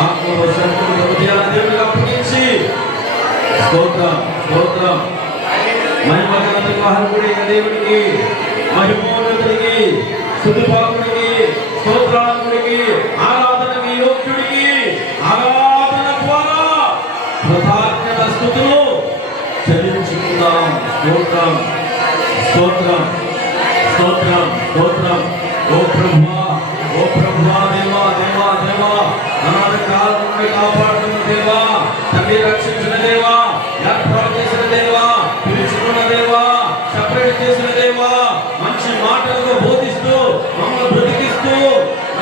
ఆత్మశక్తులు హృదయాల దేవుడికి అప్పగించి స్తోత్రం స్తోత్రం మహిమగణతకు అర్హుడైన దేవుడికి మహిమోన్నతుడికి స్తుతిపాత్రుడికి స్తోత్రాత్ముడికి ఆరాధనకి యోగ్యుడికి ఆరాధన ద్వారా కృతజ్ఞత స్తుతులు చెల్లించుకుందాం. స్తోత్రం స్తోత్రం స్తోత్రం స్తోత్రం. ఓ ప్రభువా దేవా దేవా దేవా అనాథ కాలం నుండి కాపాడుతున్న దేవా, తండ్రి రక్షించిన దేవా, ఏర్పాటు చేసిన దేవా, పిలుచుకున్న దేవా, సపరేట్ చేసిన దేవా, మంచి మాటలతో బోధిస్తూ మమ్మల్ని బ్రతికిస్తూ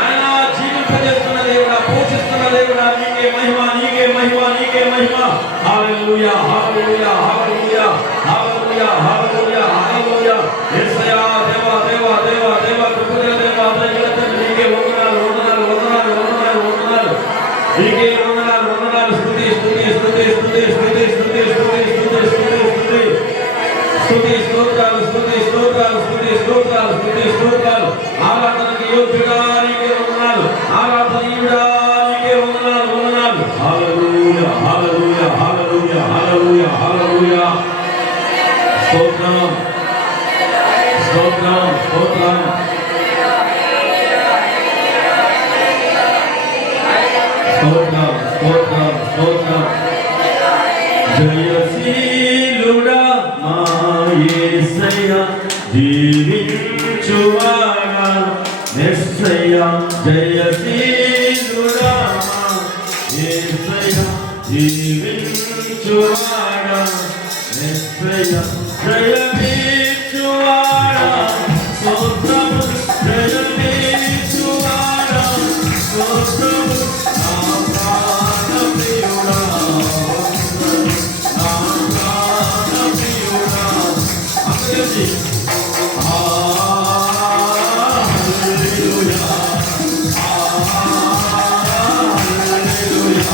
ఆయన జీవింపజేస్తున్న దేవుడా, పోషిస్తున్న దేవుడా, నీకే మహిమ నీకే మహిమ నీకే మహిమ. హల్లెలూయా హల్లెలూయా హల్లెలూయా హల్లెలూయా హల్లెలూయా హల్లెలూయా. యేసయ్యా దేవా దేవా దేవా దేవా కృపగల దేవా దయగల తండ్రి, నీకే వందనాలు వందనాలు వందనాలు వందనాలు వందనాలు. నీకే వందనాలు వందనాలు. స్తుతి స్తుతి స్తుతి స్తుతి స్తుతి స్తుతి స్తుతి స్తుతి స్తుతి స్తుతి స్తుతి స్తోత్రాలు స్తుతి స్తోత్రాలు స్తుతి స్తోత్రాలు స్తుతి స్తోత్రాలు. ఆరాధనకి యోగ్యుడా నీకే వందనాలు, ఆరాధనీయుడా నీకే వందనాలు వందనాలు. హల్లెలూయా హల్లెలూయా హల్లెలూయా హల్లెలూయా హల్లెలూయా. స్తోత్రం స్తోత్రం స్తోత్రం. స్తోత్రం స్తోత్రం స్తోత్రం. జయశీలుడా మా యేసయ్యా, జీవించువాడా యేసయ్యా. జయశీలుడా మా యేసయ్యా, జీవించువాడా యేసయ్యా. జయమిచ్చువాడా స్తోత్రం, జయమిచ్చువాడా స్తోత్రం. నా ప్రాణప్రియుడా నా ప్రాణప్రియుడా. అందరికీ హల్లెలూయా హల్లెలూయా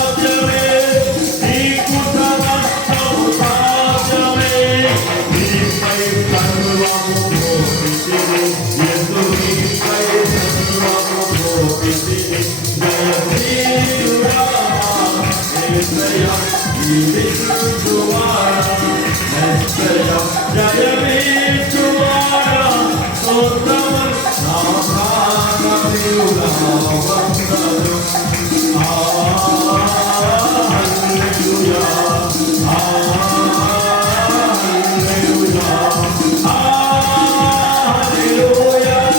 సాధ్యమే, నీకు సమస్తము సాధ్యమే. నీపై సర్వము మోపితిని, యేసు నీపై సర్వము మోపితిని. జయశీలుడా యేసయ్యా, జీవించువాడా యేసయ్యా, జయమిచ్చువాడా స్తోత్రము నా ప్రాణప్రియుడా వందనం. హల్లెలూయా, హల్లెలూయా, హల్లెలూయా, హల్లెలూయా,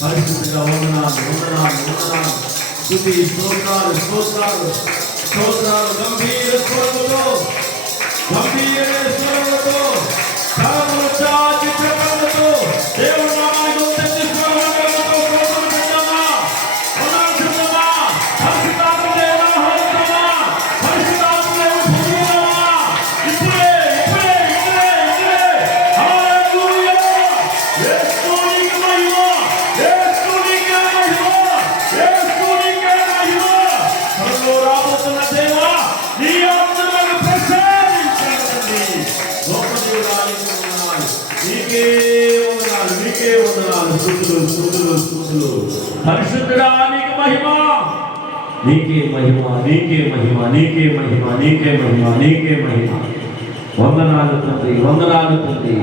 పరిశుద్ధంగా వందనాలు, వందనాలు, వందనాలు. స్తుతి, స్తోత్రాలు, స్తోత్రాలు, స్తోత్రాలు. గంభీర స్వరముతో, గంభీర స్వరముతో, కరములు చాచి చెప్పములతో దేవుని నామాన్ని ఉచ్చరిస్తూ వందనములతో స్తోత్రం చేద్దామా? వందనాలు చెప్దామా? పరిశుద్ధాత్మ దేవుని ఆహ్వానిద్దామా? పరిశుద్ధాత్మ దేవుని పొందుదామా? ఇప్పుడే, ఇప్పుడే, ఇప్పుడే, ఇప్పుడే. హల్లెలూయా! యేసు నీకు మహిమ, యేసు నీకే మహిమ, యేసు నీకే మహిమ. త్వరలో రాబోతున్న దేవా, నీ ఆత్మను ప్రసాదించండి. గొప్ప దేవుడా, నీకు వందనాలు. నీకే వందనాలు, నీకే వందనాలు. స్తుతులు, స్తుతులు, స్తుతులు. పరిశుద్ధుడా, నీకు మహిమ, నీకే మహిమ, నీకే మహిమ, నీకే మహిమ, నీకే మహిమ, నీకే మహిమ. వందనాలు తండ్రి, వందనాలు తండ్రి.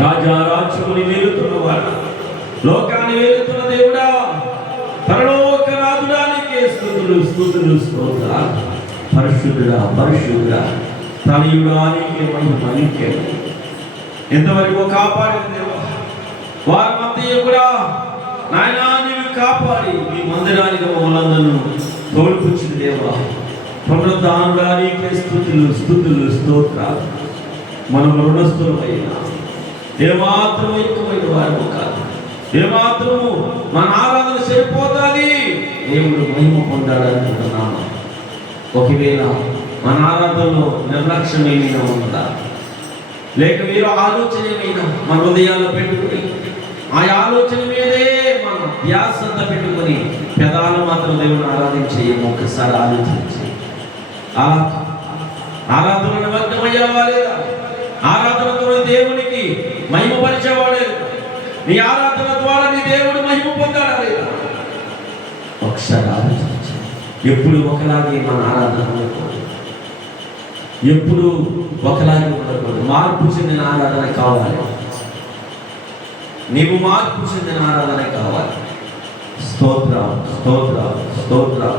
రాజా రాజ్యముని వేలుతున్నవాడా, లోకాన్ని వేలుతున్న దేవుడా, పరలోక రాజుడా, నీకే స్తుతులు, స్తుతులు, స్తోత్రాలు. పరిశుద్ధుడా, పరిశుద్ధుడా, తనయుడా, నీకే మహిమ, నీకే మహిమ. ఎంతవరకు కాపాడిన దేవా, వారి మధ్య కూడా నాయనా నీవు కాపాడి నీ మందిరానికి మమ్మల్ని తోడుపుచ్చిన దేవా, పునరుద్ధానుడా, నీకే స్తుతులు, స్తుతులు, స్తోత్రాలు. మనం రుణస్థులమైనా ఏమాత్రము ఎక్కువైన వారు కాదు, ఏమాత్రము మన ఆరాధన సరిపోతుంది. దేవుడు మహిమ పొందాలనుకుంటున్నాము. ఒకవేళ మన ఆరాధనలో నిర్లక్ష్యం ఏమైనా ఉందా, లేక మీరు ఆలోచన ఏమైనా మన హృదయాల్లో పెట్టుకుని ఆ ఆలోచన మీదే మన ధ్యాసంతా పెట్టుకుని పెదాలు మాత్రం దేవుని ఆరాధించేయము. ఒకసారి ఆలోచించి ఆరాధనను వర్గమయ్యావా లేదా? ఆరాధనతో దేవునికి మహిమ పరిచేవాడే. నీ ఆరాధన ద్వారా నీ దేవుడు మహిమ పొందాడా లేదా? ఒకసారి ఆలోచించి. ఎప్పుడు ఒకలాగే మన ఆరాధన ఉండకూడదు, ఎప్పుడు ఒకలాగే ఉండకూడదు. మార్పు చెందిన ఆరాధన కావాలి. నీవు మార్పు చెందిన ఆరాధన కావాలి. స్తోత్రం, స్తోత్రం, స్తోత్రం.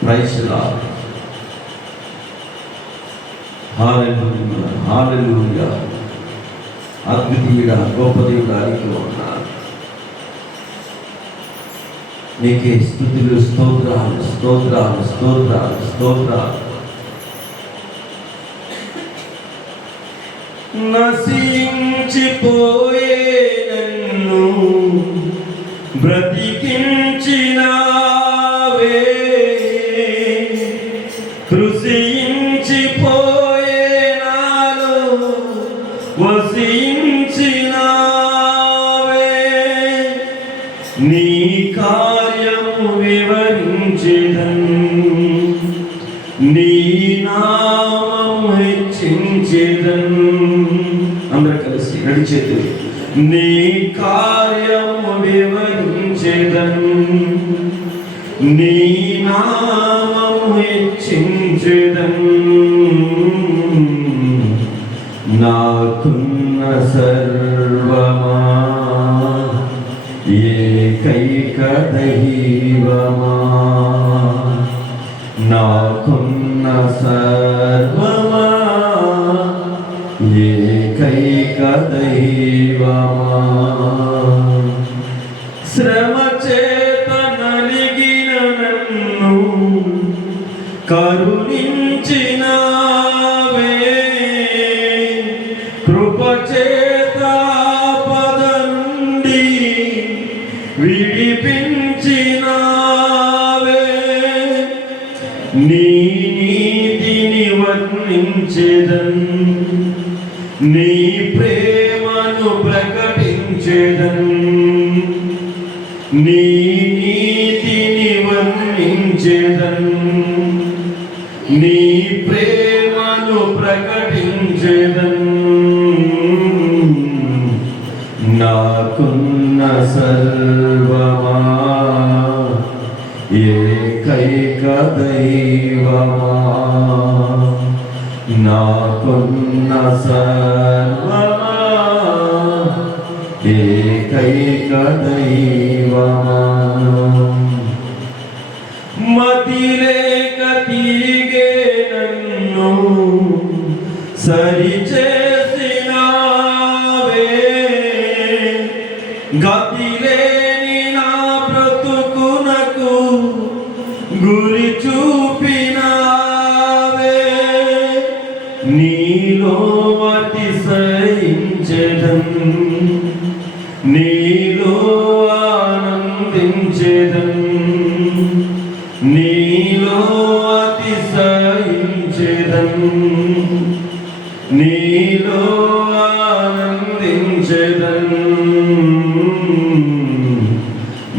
Praise the Lord. Hallelujah, hallelujah. అద్వితీయుడా, గొప్ప దేవుడా నీకు వందనాలు. నీకే స్తుతులు, స్తోత్రాలు, స్తోత్రాలు, స్తోత్రాలు, స్తోత్రాలు. నశించిపోయే నన్ను బ్రతికించినావే, కృషించిపోయే నాలో వసించినావే. నీ కార్యము వివరించెదను, నీ నామము హెచ్చించెదను. అందరూ కలిసి నడిచేది. నీ కార్యము వివరించెదను, నీ నామము హెచ్చించెదను. నాకున్న సర్వమా ఏకైక దైవమా, నాకున్న సర్వమా ఏకైక దైవమా. శ్రమ చేత నలిగిన నన్ను కరుణించినావే, కృపచేత ఆపద నుండి విడిపించినావే. నీ నీతిని వర్ణించెదను, నీ ప్రేమను ప్రకటించెదను. నీ నీతిని వర్ణించెదను, నీ ప్రేమను ప్రకటించెదను. నాకున్న సర్వమా ఏకైక దైవమా, నాకున్న సర్వమా ఏకైక దైవమా. మతిలేక తిరిగే నన్ను సరిచేసినావే, గతిలేని నా బ్రతుకునకు గురి చూపినావే. నీలో అతిశయించెదను, నీలో ఆనందించెదను, నీలో అతిశయించెదను, నీలో ఆనందించెదను.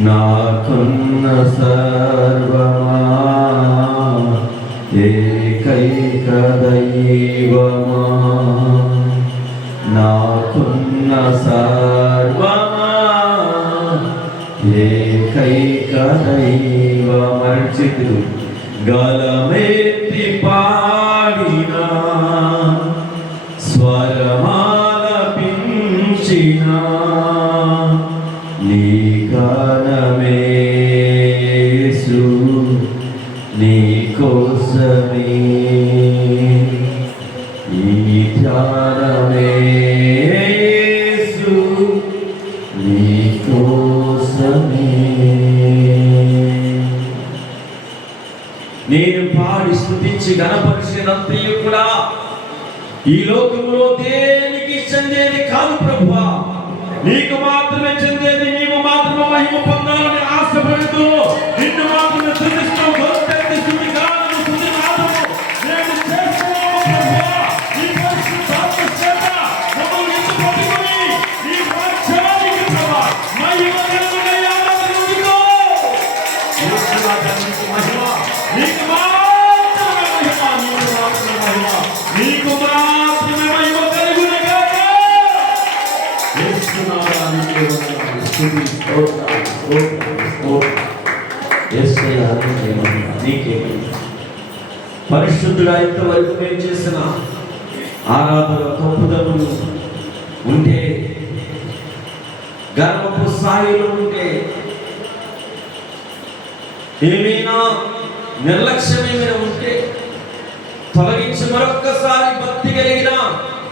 నాకున్న సర్వమా ఏకైక దైవమా, నాకున్న సర్వమా ఏకైక దైవమా. గలమెత్తి పాడినా, స్వరమాలపించినా, నీ గానమే యేసు, నీ కోసమే ఈ ధ్యానమే యేసు, నీ కోసమే. నేను పాడి స్తుతించి గణపరిచినంతయు కూడా ఈ లోకంలో దేనికి చెందేది కాదు ప్రభువా, నీకు మాత్రమే చెందేది. నీవు మాత్రమే మహిమ పొందాలని ఆశపడుతూ నిన్ను మాత్రమే స్తుతిస్తూ గొంతెత్తి స్తుతి గానము, స్తుతి నాదము నేను చేస్తున్నాను ప్రభువా. నీ పరిశుద్ధాత్మ చేత మమ్మల్ని ఎత్తుపట్టుకొని నీ వాక్యానికి ప్రభువా మహిమ ఘనతగా ఆరాధించుకో. యేసునాథానికి మహిమ, నీకు మాత్రమే మహిమ, నీకు మాత్రమే మహిమ, నీకు మాత్రమే మహిమ కలుగునుగాక. యేసునాథానికి వందనాలు, స్తుతి, స్తోత్రాలు, స్తోత్రాలు, స్తోత్రాలు. యేసయ్యా నీకే మహిమ, నీకే మహిమ. పరిశుద్ధుడా, ఇంతవరకు మేము చేసిన ఆరాధన తప్పుదములు ఉంటే, గర్వపు స్థాయిలో ఉంటే, ఏమైనా నిర్లక్ష్యం ఏమైనా ఉంటే తొలగించి మరొక్కసారి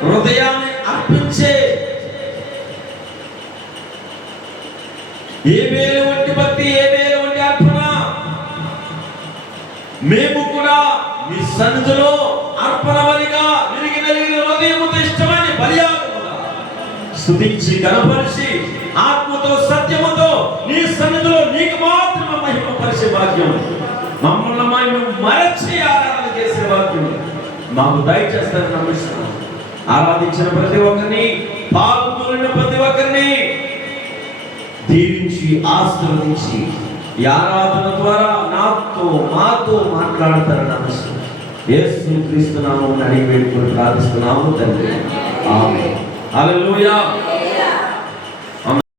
హృదయాన్ని అర్పించే హేబేలు వంటి భక్తి, హేబేలు వంటి అర్పణ మేము కూడా మీ సన్నిధిలో అర్పణ బలిగా విరిగి నలిగిన హృదయముతో ఇష్టమైన బలియాగముగా స్తుతించి గణపరిచి ఆత్మతో సత్యముతో నీ సన్నిధిలో నీకు మాత్రమే మహిమ పరిచే భాగ్యం, మమ్మల్ని మేము మరచి ఆరాధన చేసే భాగ్యం మాకు దయచేస్తారని నమ్మిస్తున్నాం. ఆరాధించిన ప్రతి ఒక్కరిని, పాల్గొన్న ప్రతి ఒక్కరిని దీవించి ఆశీర్వదించి ఈ ఆరాధన ద్వారా మాతో మాట్లాడతారని నమ్మిస్తున్నాం. యేసు క్రీస్తు నామమున అడిగి వేడుకొని ప్రార్థిస్తున్నాము తండ్రి. ఆమేన్. హల్లెలూయా.